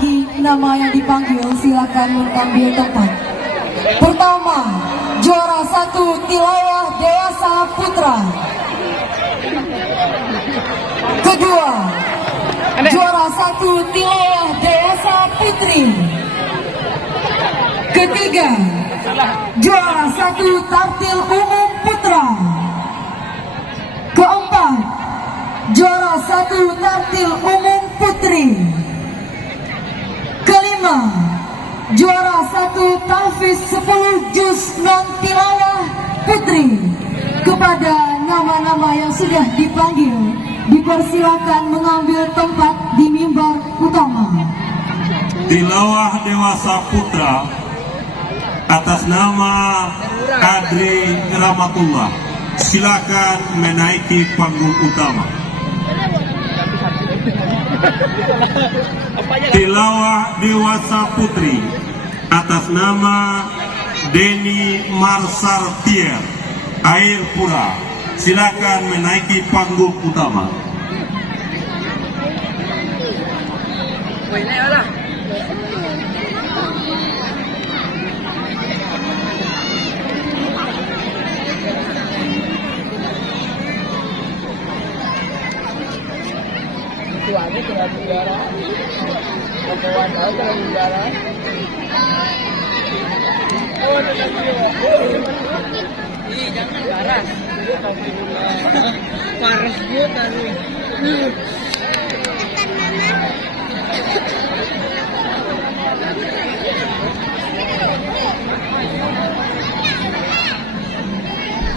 lagi nama yang dipanggil, silakan mengambil tempat. Pertama, juara 1 Tilawah Dewasa Putra. Kedua, juara 1 Tilawah Dewasa Putri. Ketiga, juara 1 Tartil Umum Putra. Keempat, juara 1 Tartil Umum Putri. Kelima, juara 1 Tahfiz 10 Juz Non Tilawah Putri. Kepada nama-nama yang sudah dipanggil, dipersilakan mengambil tempat di mimbar utama. Tilawah Dewasa Putra atas nama Adri Rahmatullah, silakan menaiki panggung utama. Tilawah Dewasa Putri atas nama Deni Marsartier Air Pura, silakan menaiki panggung utama. Tuanya kena udara, pembawaan tahu kena udara. Oh, ih, jangan paras. Paras dia tadi.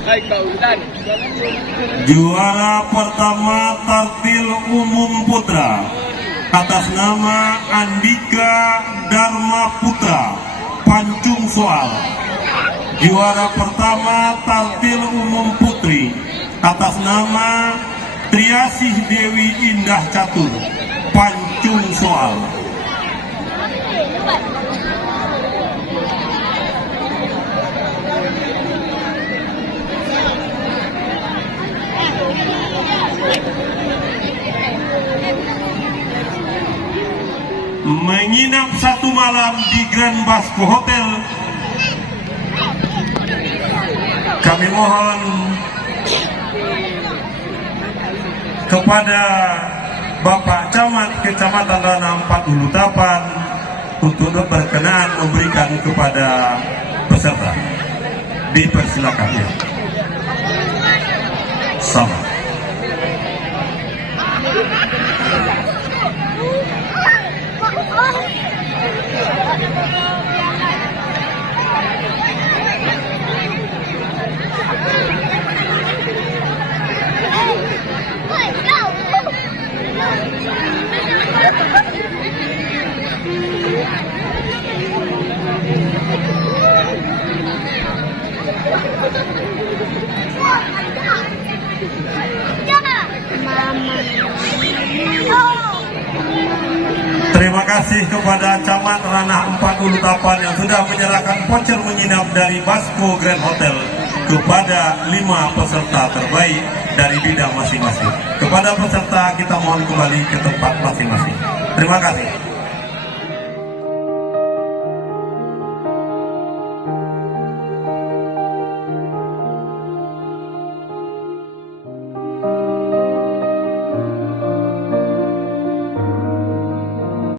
Hai kaudan. Juara pertama Tartil Umum Putra atas nama Andika Dharma Putra, Pancung Soal. Juara pertama Tartil Umum Putri atas nama Triasih Dewi Indah Catur, Pancung Soal. Menginap satu malam di Grand Basco Hotel. Kami mohon kepada Bapak Camat Kecamatan Ranah 40 Tapan untuk berkenan memberikan kepada peserta. Dipersilakan ya. Sama. Terima kasih kepada Camat Ranah 40 Tapan yang sudah menyerahkan voucher menginap dari Basco Grand Hotel kepada 5 peserta terbaik dari bidang masing-masing. Kepada peserta kita mohon kembali ke tempat masing-masing. Terima kasih.